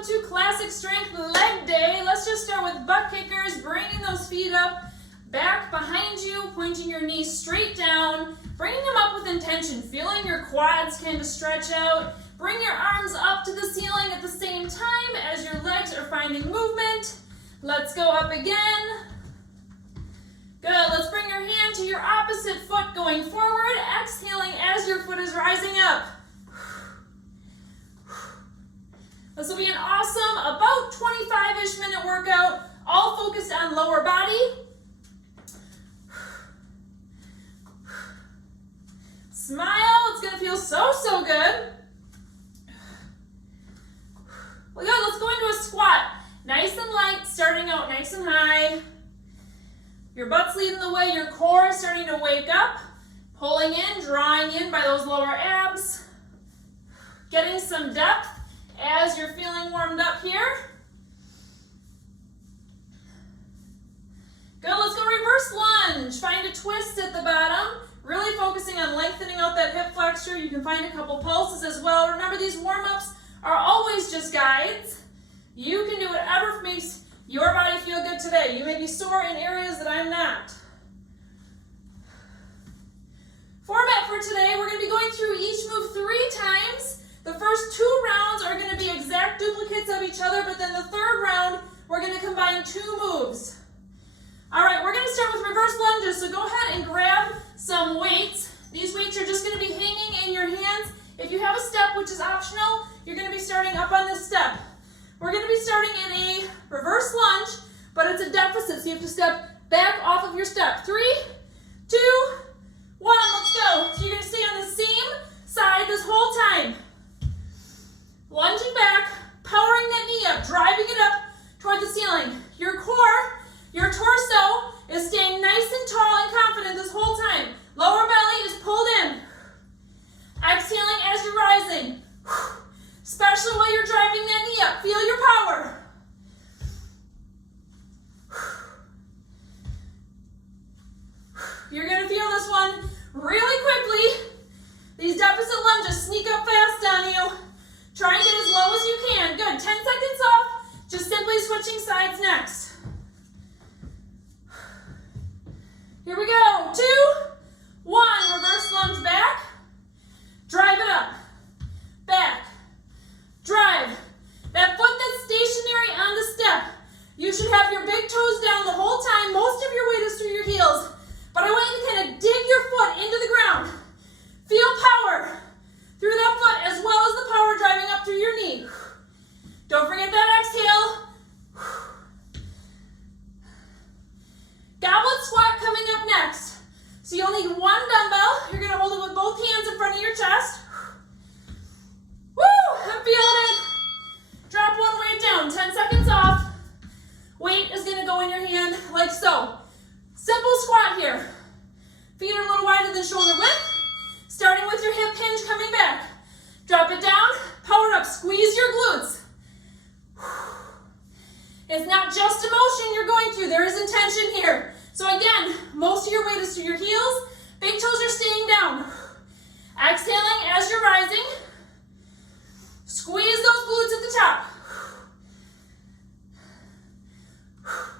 welcome to Classic Strength Leg Day. Let's just start with butt kickers, bringing those feet up, back behind you, pointing your knees straight down, bringing them up with intention, feeling your quads kind of stretch out. Bring your arms up to the ceiling at the same time as your legs are finding movement. Let's go up again. Good, let's bring your hand to your opposite foot going forward, exhaling as your foot is rising up. This will be an awesome, about 25-ish minute workout, all focused on lower body. Smile, it's gonna feel so good. Well, good, let's go into a squat. Nice and light, starting out nice and high. Your butt's leading the way, your core is starting to wake up, pulling in, drawing in by those lower abs. Getting some depth as you're feeling warmed up here. Good, let's go reverse lunge. Find a twist at the bottom, really focusing on lengthening out that hip flexor. You can find a couple pulses as well. Remember, these warm-ups are always just guides. You can do whatever makes your body feel good today. You may be sore in areas that I'm not. Format for today, we're going to be going through each move 3 times. The first 2 rounds are going to be exact duplicates of each other, but then the third round, we're going to combine 2 moves. All right, we're going to start with reverse lunges, so go ahead and grab some weights. These weights are just going to be hanging in your hands. If you have a step, which is optional, you're going to be starting up on this step. We're going to be starting in a reverse lunge, but it's a deficit, so you have to step back off of your step. 3, 2, 1, let's go. So you're going to stay on the same side this whole time. Lunging back, powering that knee up, driving it up toward the ceiling. Your core, your torso is staying nice and tall and confident this whole time. Lower belly is pulled in. Exhaling as you're rising. Especially while you're driving that knee up. Feel your power. You're going to feel this one really quickly. These deficit lunges sneak up fast on you. Try and get as low as you can. Good. 10 seconds off. Just simply switching sides next. Here we go. 2, 1. Reverse lunge back. Drive it up. Back. Drive. That foot that's stationary on the step. You should have your big toes down the whole time. Most of your weight is through your heels. But I want you to kind of dig your foot into the ground. Feel power through that foot as well as the power driving up through your knee. Don't forget that exhale. Goblet squat coming up next. So you'll need 1 dumbbell. You're going to hold it with both hands in front of your chest. Woo! I'm feeling it. Drop one weight down. 10 seconds off. Weight is going to go in your hand like so. Simple squat here. Feet are a little wider than shoulder width. Starting with your hip hinge coming back. Drop it down, power up, squeeze your glutes. It's not just a motion you're going through, there is intention here. So again, most of your weight is through your heels, big toes are staying down. Exhaling as you're rising. Squeeze those glutes at the top.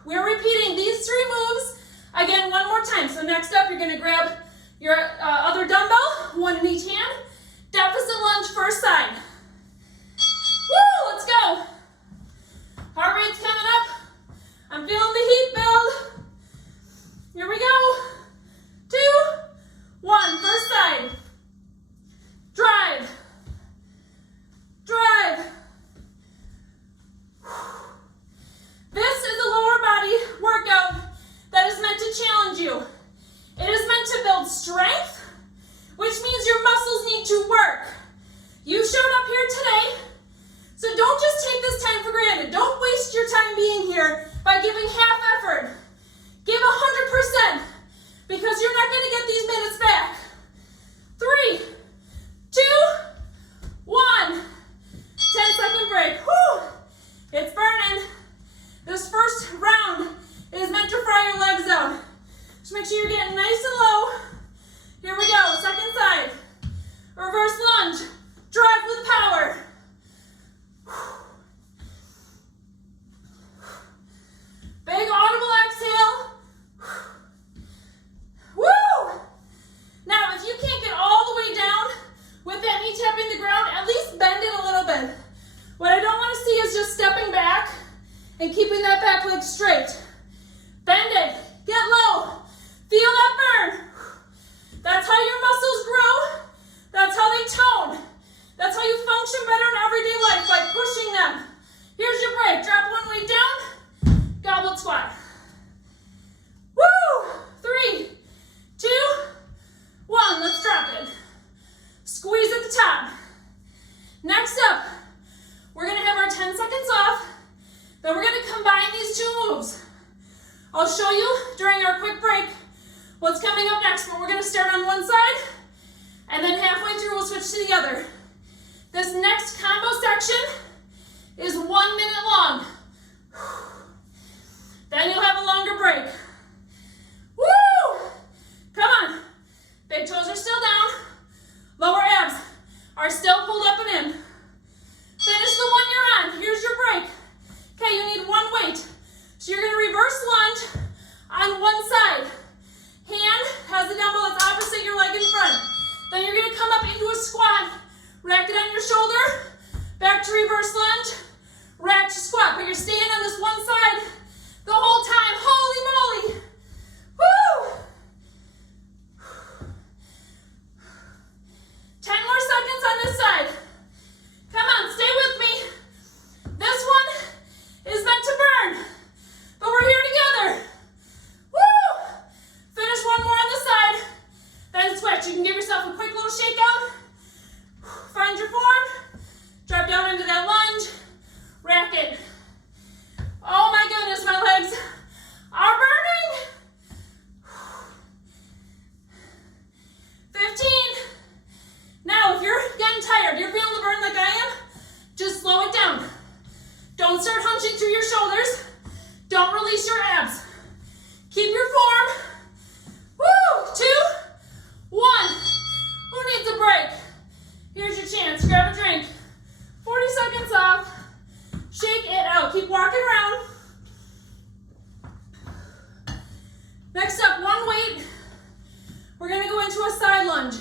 We're repeating these 3 moves again one more time. So next up, you're going to grab your other dumbbell, 1 in each hand. Deficit lunge first side. Woo, let's go. Heart rate's coming up. I'm feeling the heat build. Here we go. 2, 1, first side. Drive. Drive. This is a lower body workout that is meant to challenge you. It is meant to build strength, which means your muscles need to work. You showed up here today, so don't just take this time for granted. Don't waste your time being here by giving half effort. Give 100%, because you're not going to get these minutes back. 3, 2, 1. 10-second break. Whew. It's burning. This first round is meant to fry your legs out. Just make sure you're getting nice and low. Here we go, second side. Reverse lunge. Drive with power. and keeping that back leg straight. Bend it, get low, feel that burn. That's how your muscles grow. That's how they tone. That's how you function better in everyday life, by pushing them. Here's your break. Drop one weight down, goblet squat. Woo! 3, 2, 1, let's drop it. Squeeze at the top. Next up, we're gonna have our 10 seconds off. Then we're gonna combine these two moves. I'll show you during our quick break what's coming up next, but we're gonna start on one side, and then halfway through we'll switch to the other. This next combo section is 1 minute long. Then you'll have a longer break. Woo! Come on. Big toes are still down. Lower abs are still pulled up and in. Finish the one you're on. Here's your break. Okay, you need one weight. So you're going to reverse lunge on one side. Hand has the dumbbell that's opposite your leg in front. Then you're going to come up into a squat. Rack it on your shoulder. Back to reverse lunge. Rack to squat. But you're staying on this one side the whole time. Holy moly. Woo! 10 more seconds on this side. Come on, stay with me. This one is meant to burn, but we're here together. Woo! Finish one more on this side, then switch. You can give yourself a quick little shake out. Find your form, drop down into that lunge, rack it. Oh my goodness, my legs are burning. 15. Now, if you're getting tired, you're feeling the burn like I am, just slow it down. Don't start hunching through your shoulders. Don't release your abs. Keep your form. Woo! 2, 1. Who needs a break? Here's your chance. Grab a drink. 40 seconds off. Shake it out. Keep walking around. Next up, one weight. We're going to go into a side lunge.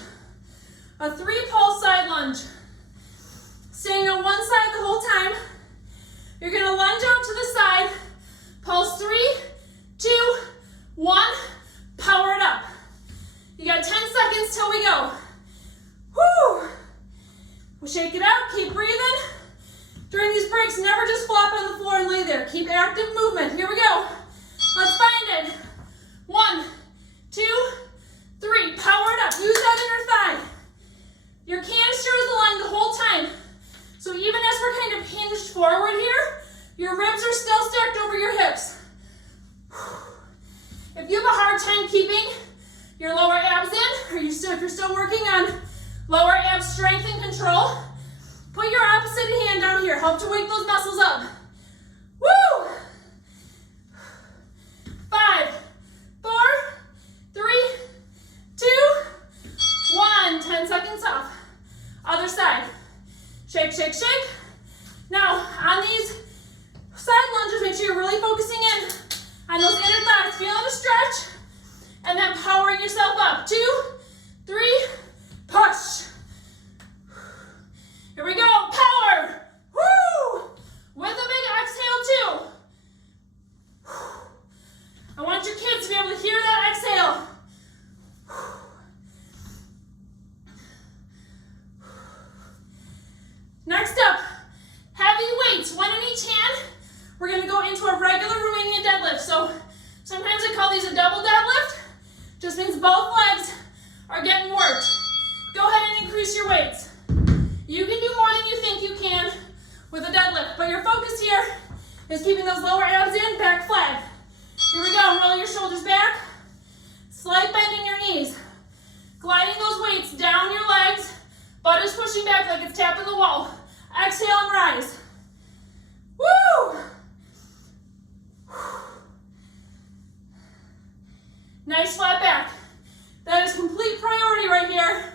A 3-pulse side lunge. Staying on one side the whole time. You're going to lunge out to the side. Pulse 3, 2, 1. Power it up. You got 10 seconds till we go. Whoo! We'll shake it out. Keep breathing. During these breaks, never just flop on the floor and lay there. Keep active movement. Here we go. Let's find it. 1, 2, 3. Power it up. Use that inner thigh. Your canister is aligned the whole time. So even as we're kind of hinged forward here, your ribs are still stacked over your hips. If you have a hard time keeping your lower abs in, or if you're still working on lower ab strength and control, put your opposite hand down here. Help to wake those muscles up. Woo! 5, 4, 3, 2, 1. 10 seconds off. Other side. Shake, shake, shake. Now, on these side lunges, make sure you're really focusing in on those inner thighs. Feeling a stretch, and then powering yourself up. 2, 3, push. Here we go. Power. Woo! With a big exhale, too. I want your kids to be able to hear that exhale. Next up, heavy weights, one in each hand. We're going to go into a regular Romanian deadlift. So sometimes I call these a double deadlift. Just means both legs are getting worked. Go ahead and increase your weights. You can do more than you think you can with a deadlift, but your focus here is keeping those lower abs in, back flat. Here we go. Roll your shoulders back. Slight bend in your knees. Gliding those weights down your legs. Butt is pushing back like it's tapping the wall. Exhale and rise. Woo! Nice flat back. That is complete priority right here.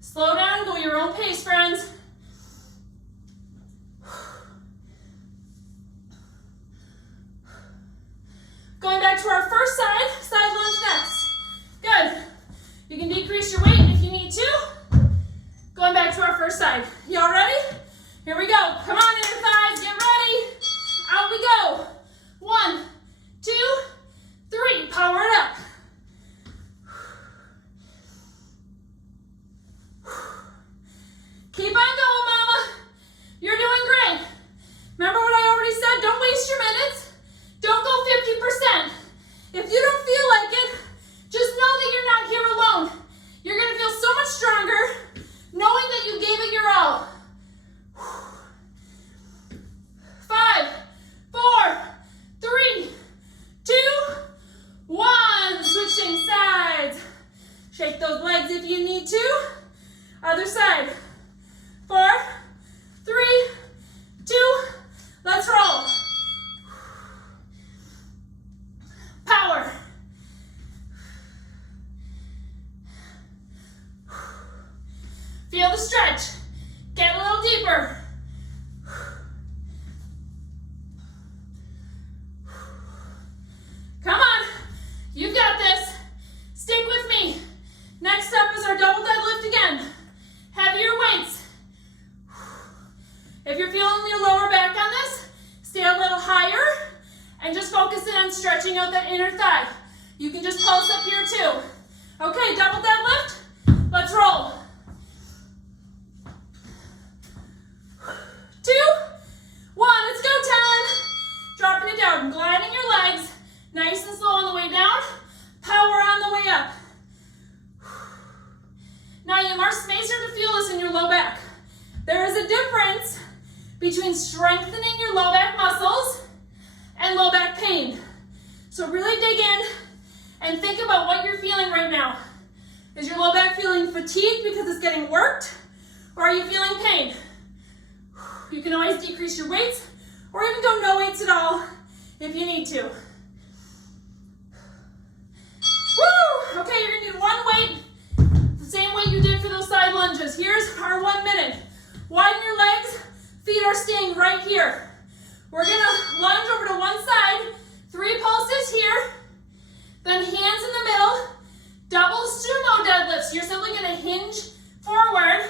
Slow down, go your own pace, friends. Going back to our first side lunge next. Good. You can decrease your weight if you need to. Going back to our first side. Y'all ready? Here we go. the stretch. Get a little deeper. Come on, you've got this. Stick with me. Next up is our double deadlift again. Heavier weights. If you're feeling your lower back on this, stay a little higher and just focus in on stretching out that inner thigh. You can just pulse up here too. Okay, double deadlift. Let's roll. 2, 1, let's go time. Dropping it down, gliding your legs, nice and slow on the way down, power on the way up. Now you may start to feel this in your low back. There is a difference between strengthening your low back muscles and low back pain. So really dig in and think about what you're feeling right now. Is your low back feeling fatigued because it's getting worked, or are you feeling pain? You can always decrease your weights or even go no weights at all if you need to. Woo! Okay, you're gonna need one weight, the same weight you did for those side lunges. Here's our 1 minute. Widen your legs, feet are staying right here. We're gonna lunge over to one side, 3 pulses here, then hands in the middle, double sumo deadlifts. You're simply gonna hinge forward,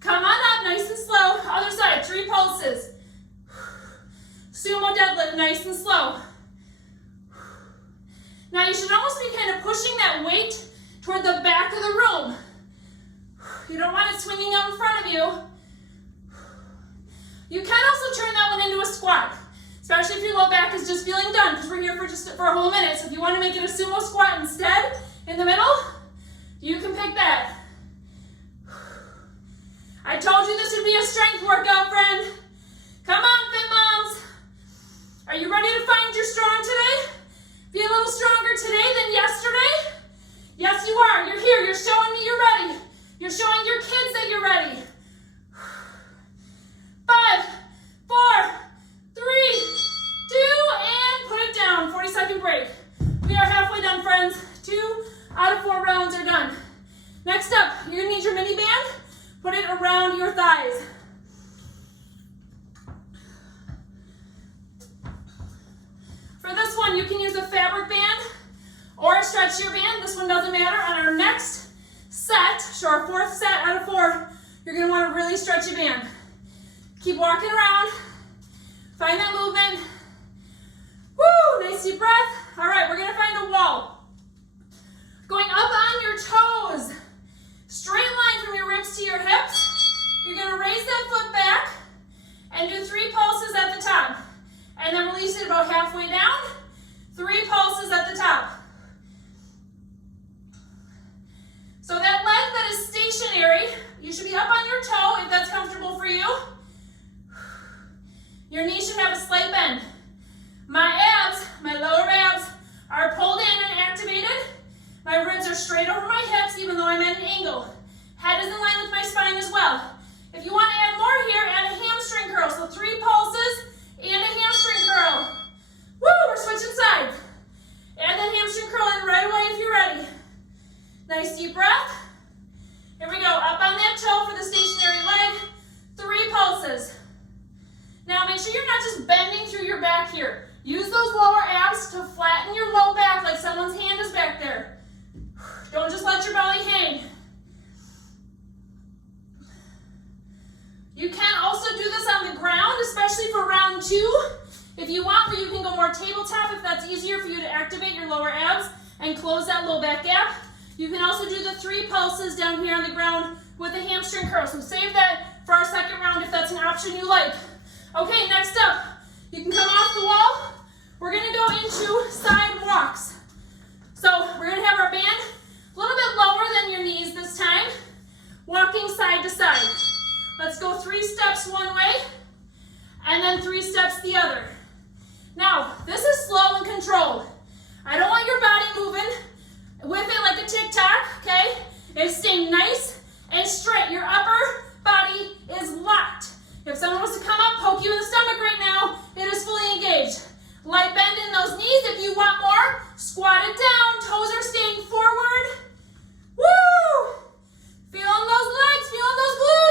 come on up nice and slow, other side, 3 pulses. Sumo deadlift, nice and slow. Now you should almost be kind of pushing that weight toward the back of the room. You don't want it swinging out in front of you. You can also turn that one into a squat, especially if your low back is just feeling done, because we're here for a whole minute. So if you want to make it a sumo squat instead, in the middle, you can pick that. I told you this would be a strength workout, friend. Come on, fit moms. Are you ready to find your strong today? Be a little stronger today than yesterday? Yes, you are. You're here. You're showing me you're ready. You're showing your kids that you're ready. 5, 4, 3, 2, and put it down. 40-second break. We are halfway done, friends. 2 out of 4 rounds are done. Next up, you're gonna need your mini band. Put it around your thighs. For this one, you can use a fabric band or a stretchier band. This one doesn't matter. On our next set, so our 4th set out of 4, you're gonna want a really stretchy band. Keep walking around. Find that movement. Woo, nice deep breath. All right, we're gonna find a wall. Going up on your toes. Straight line from your ribs to your hips. You're gonna raise that foot back and do 3 pulses at the top. And then release it about halfway down. 3 pulses at the top. So that leg that is stationary, you should be up on your toe if that's comfortable for you. Your knee should have a slight bend. My abs, my lower abs, are pulled in and activated. My ribs are straight over my hips even though I'm at an angle. Head is in line with my spine as well. If you want to add more here, add a hamstring curl. So 3 pulses and a hamstring curl. Woo, we're switching sides. Add that hamstring curl in right away if you're ready. Nice deep breath. Here we go, up on that toe for the stationary leg. 3 pulses. Now make sure you're not just bending through your back here. Use those lower abs to flatten your low back like someone's hand is back there. Don't just let your belly hang. You can also do this on the ground, especially for round 2. If you want, where you can go more tabletop if that's easier for you to activate your lower abs and close that low back gap. You can also do the 3 pulses down here on the ground with a hamstring curl. So save that for our 2nd round if that's an option you like. Okay, next up, you can come off the wall. We're gonna go into side walks. So we're gonna have our band a little bit lower than your knees this time, walking side to side. Let's go 3 steps one way, and then 3 steps the other. Now, this is slow and controlled. I don't want your body moving with it like a TikTok, okay? It's staying nice and straight. Your upper body is locked. If someone wants to come up, poke you in the stomach right now, it is fully engaged. Light bend in those knees. If you want more, squat it down. Toes are staying forward. Woo! Feeling those legs, feeling those glutes.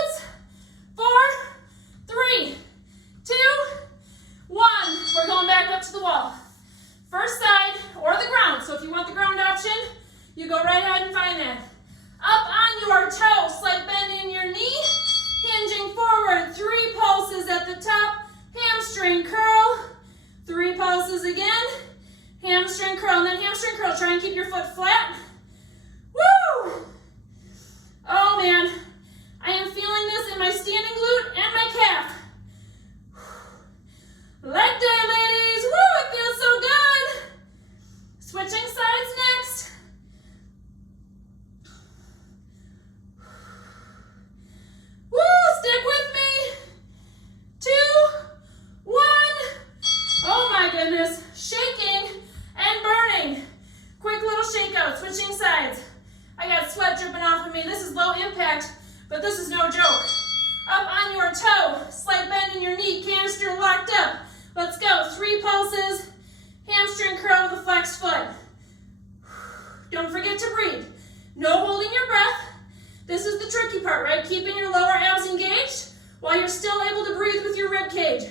lower toe, slight bend in your knee, canister locked up. Let's go, 3 pulses, hamstring curl with a flexed foot. Don't forget to breathe. No holding your breath. This is the tricky part, right? Keeping your lower abs engaged while you're still able to breathe with your rib cage.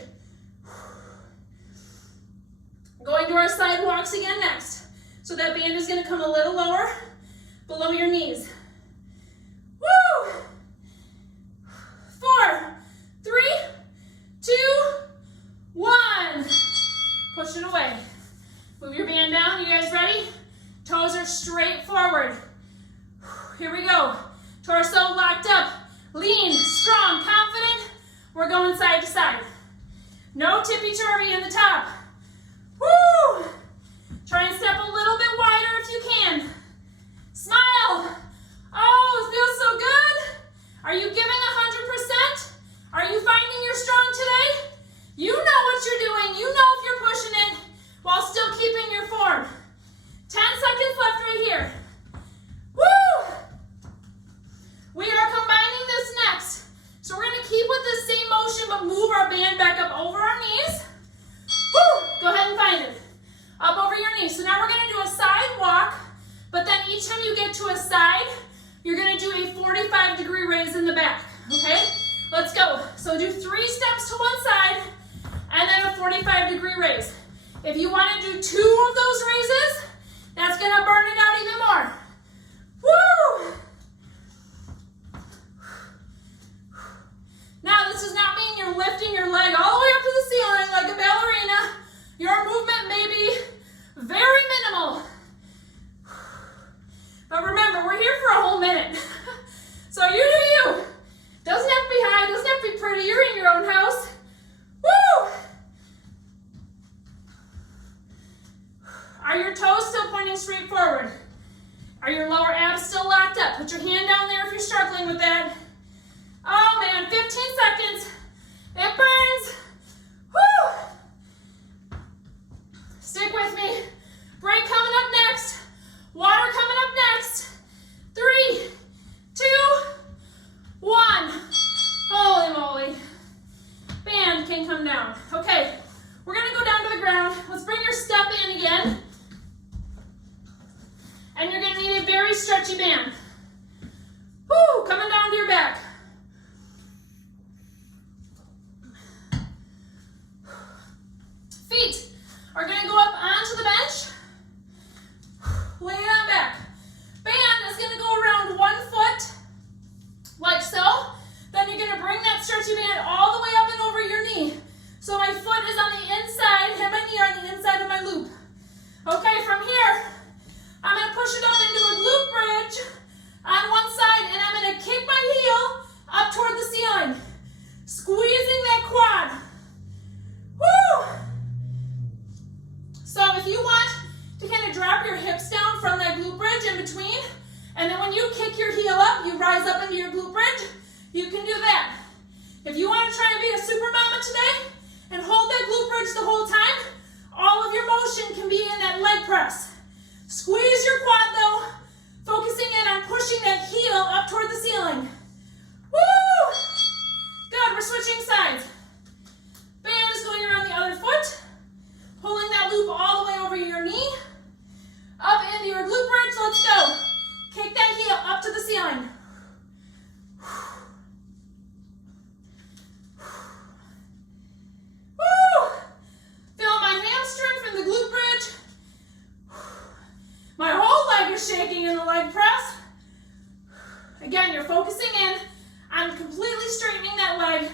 Going to our side walks again next. So that band is going to come a little lower, below your knees. Woo! 4, 3, 2, 1. Push it away. Move your band down. You guys ready? Toes are straight forward. Here we go. Torso locked up. Lean, strong, confident. We're going side to side. No tippy-turvy in the top. Woo! Try and step a little bit wider if you can. Smile. Oh, it feels so good. Are you giving 100%? Are you finding you're strong today? You know what you're doing. You know if you're pushing it while still keeping your form. 10 seconds left right here. Woo! We are combining this next. So we're going to keep with the same motion but move our band back up over our knees. Woo! Go ahead and find it. Up over your knees. So now we're going to do a side walk, but then each time you get to a side, you're going to do a 45-degree raise in the back. Okay? Let's go. So do 3 steps to one side and then a 45-degree raise. If you want to do 2 of those raises, that's going to burn it out even more. Woo! Now, this does not mean you're lifting your leg all the way up to the ceiling like a ballerina. Your movement may be very minimal. But remember, we're here for a whole minute. So you do you. Doesn't have to be high, doesn't have to be pretty. You're in your own house. Woo! Are your toes still pointing straight forward? Are your lower abs still locked up? Put your hand down there if you're struggling with that. Oh man, 15 seconds. It burns. Woo! Stick with me. Break coming up next. Water coming up next. 3, 2, 1. Holy moly. Band can come down. Okay, we're gonna go down to the ground. Let's bring your step in again. And you're gonna need a very stretchy band. Woo, coming down to your back. Feet are gonna go up onto the bench. Lay it on back. Band is gonna go around 1 foot, like so. Then you're gonna bring that stretchy band all the way up and over your knee. So my foot is on the inside and my knee are on the inside of my loop. Okay, from here, I'm gonna push it up into a glute bridge on one side and I'm gonna kick my heel up toward the ceiling. Squeezing that quad. Woo! So if you want to kind of drop your hips down from that glute bridge in between, and then when you kick your heel up, you rise up into your glute bridge, you can do that. If you want to try and be a super mama today and hold that glute bridge the whole time, all of your motion can be in that leg press. Squeeze your quad though, focusing in on pushing that heel up toward the ceiling. Woo! Good, we're switching sides. Band is going around the other foot, pulling that loop all the way over your knee, up into your glute bridge. Let's go. Kick that heel up to the ceiling. Woo! Feel my hamstring from the glute bridge. My whole leg is shaking in the leg press. Again, you're focusing in on completely straightening that leg.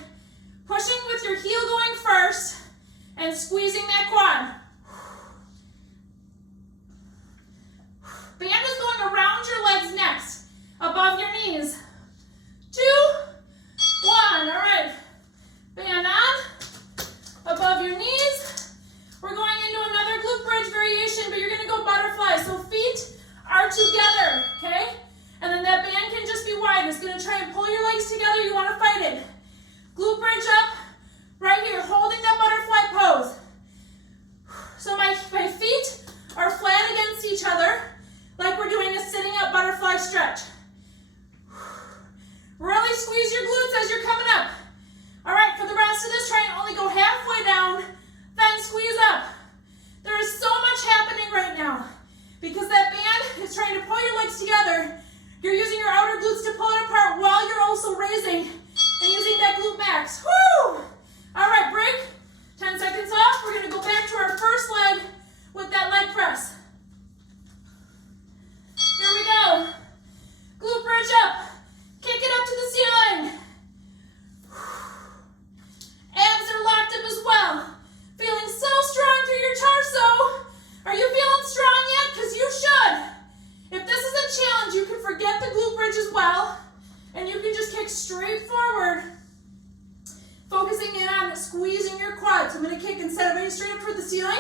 quads. I'm going to kick, instead of aiming straight up toward the ceiling,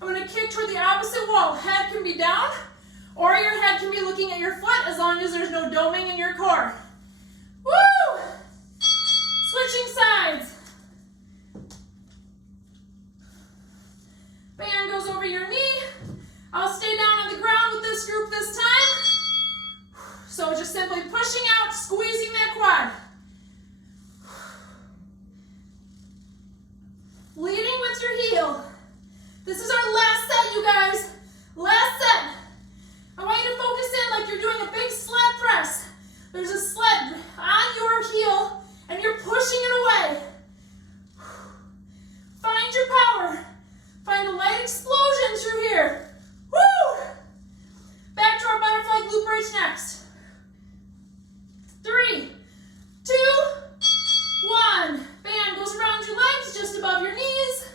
I'm going to kick toward the opposite wall. Head can be down, or your head can be looking at your foot as long as there's no doming in your core. Woo! Switching sides. Band goes over your knee. I'll stay down on the ground with this group this time. So just simply pushing out, squeezing that quad. Leading with your heel. This is our last set, you guys. Last set. I want you to focus in like you're doing a big sled press. There's a sled on your heel, and you're pushing it away. Find your power. Find a light explosion through here. Woo! Back to our butterfly glute bridge next. 3, 2, 1. Band goes around your legs, just above your knees.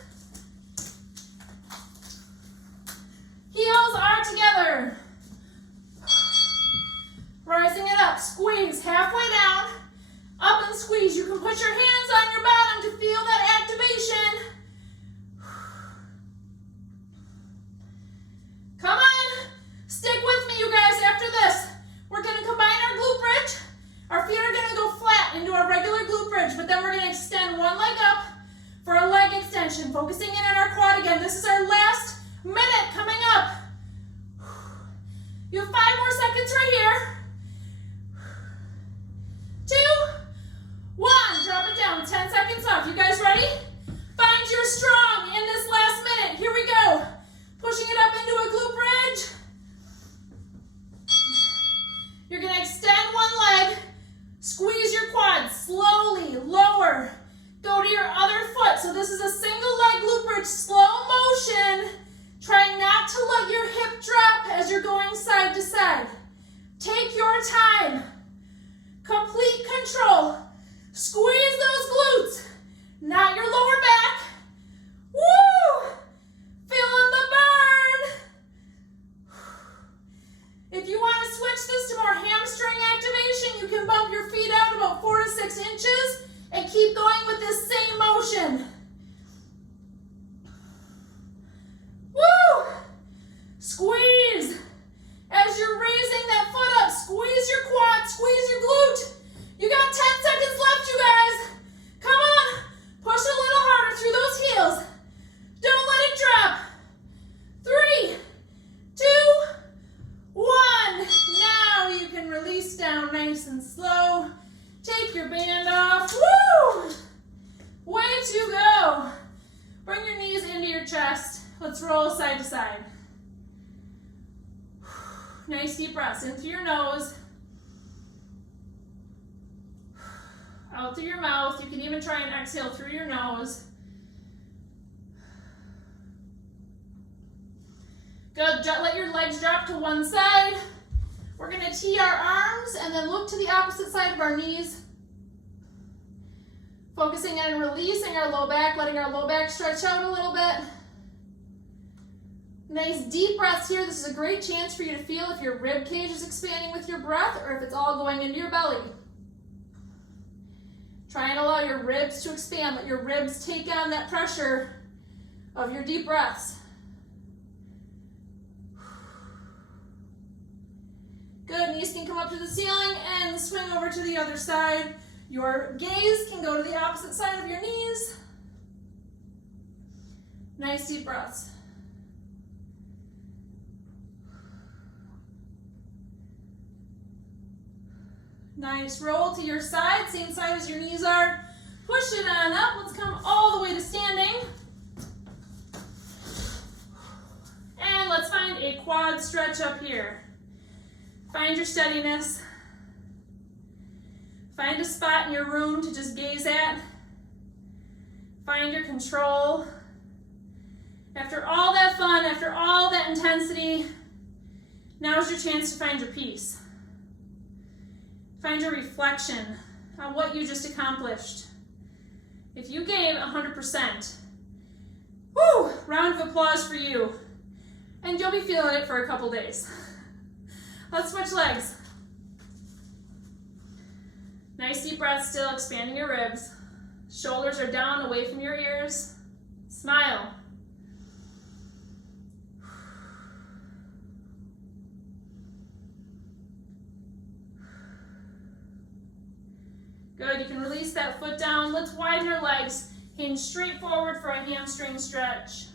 Heels are together. Rising it up, squeeze halfway down, up and squeeze. You can put your hands on your bottom to feel that activation. Come on, stick with me, you guys. After this, we're going to combine our glute bridge. Our feet are going to go flat into our regular glute bridge, but then we're going to extend one leg up for a leg extension, focusing in on our quad again. This is our last minute coming up. You have 5 more seconds right here. 2, 1, drop it down, 10 seconds off. You guys ready? Find your strong in this last minute. Here we go. Pushing it up into a glute bridge. You're gonna extend one leg, squeeze your quads, slowly lower. Go to your other foot. So this is a single leg glute bridge, slow motion. Try not to let your hip drop as you're going side to side. Take your time. Complete control. Squeeze those glutes, not your lower back. Woo! Feeling the burn. If you want to switch this to more hamstring activation, you can bump your feet out about 4 to 6 inches and keep going with this same motion. Woo! Squeeze. As you're raising that foot up, squeeze your quad, squeeze your glute. You got 10 seconds left, you guys. Come on. Push a little harder through those heels. Don't let it drop. 3, 2, 1. Now you can release down nice and slow. Take your band off. Woo! Way to go. Bring your knees into your chest. Let's roll side to side. Nice deep breaths in through your nose. Out through your mouth. You can even try and exhale through your nose. Good. Let your legs drop to one side. We're going to tee our arms and then look to the opposite side of our knees. Focusing on releasing our low back, letting our low back stretch out a little bit. Nice deep breaths here. This is a great chance for you to feel if your rib cage is expanding with your breath or if it's all going into your belly. Try and allow your ribs to expand. Let your ribs take on that pressure of your deep breaths. Good. Knees can come up to the ceiling and swing over to the other side. Your gaze can go to the opposite side of your knees. Nice deep breaths. Nice. Roll to your side, same side as your knees are. Push it on up. Let's come all the way to standing. And let's find a quad stretch up here. Find your steadiness. Find a spot in your room to just gaze at. Find your control. After all that fun, after all that intensity, now's your chance to find your peace. Find your reflection on what you just accomplished. If you gave 100%, woo, round of applause for you. And you'll be feeling it for a couple days. Let's switch legs. Nice deep breath still, expanding your ribs. Shoulders are down, away from your ears. Smile. Good, you can release that foot down. Let's widen your legs. Hinge straight forward for a hamstring stretch.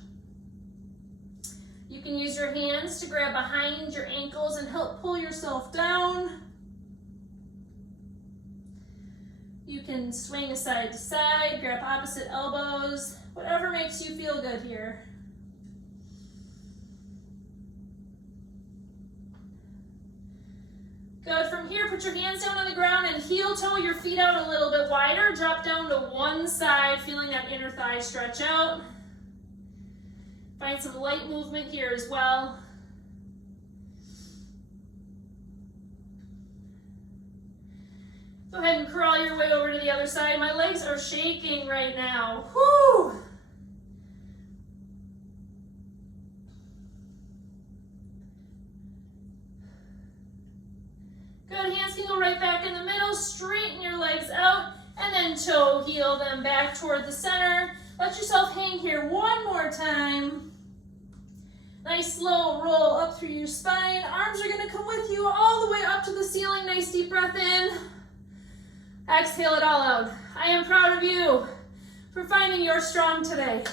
You can use your hands to grab behind your ankles and help pull yourself down. You can swing side to side, grab opposite elbows, whatever makes you feel good here. Good, from here, put your hands down on the ground and heel toe your feet out a little bit wider. Drop down to one side, feeling that inner thigh stretch out. Find some light movement here as well. Go ahead and crawl your way over to the other side. My legs are shaking right now. Whew! Good, hands can go right back in the middle. Straighten your legs out and then toe heel them back toward the center. Let yourself hang here one more time. Nice slow roll up through your spine. Arms are gonna come with you all the way up to the ceiling. Nice deep breath in. Exhale it all out. I am proud of you for finding your strong today.